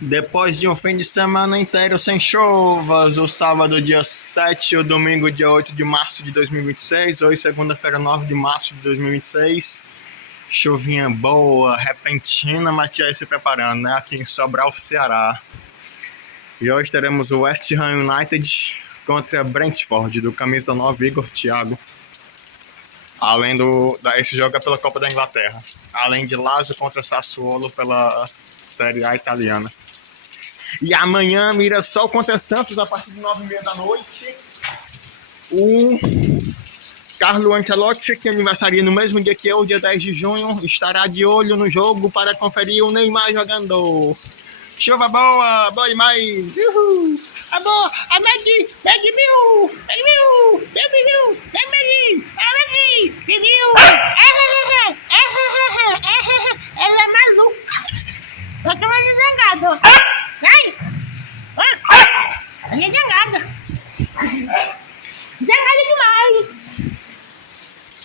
Depois de um fim de semana inteiro sem chuvas, o sábado dia 7 e o domingo dia 8 de março de 2026, hoje segunda-feira 9 de março de 2026, chuvinha boa, repentina, mas já se preparando, né? Aqui em Sobral, Ceará. E hoje teremos o West Ham United contra Brentford, do camisa 9 Igor Thiago. Além esse jogo é pela Copa da Inglaterra. Além de Lazio contra Sassuolo pela Série A italiana. E amanhã, Mirassol contra Santos, a partir de 9h30 da noite. O Carlo Ancelotti, que aniversaria no mesmo dia que eu, dia 10 de junho, estará de olho no jogo para conferir o Neymar jogando. Chuva boa, boa demais. Uhul. A boa, a Maggie, Maggie mil, Ela é maluca. Eu tô mais zangado. Ai! Ela é zangada.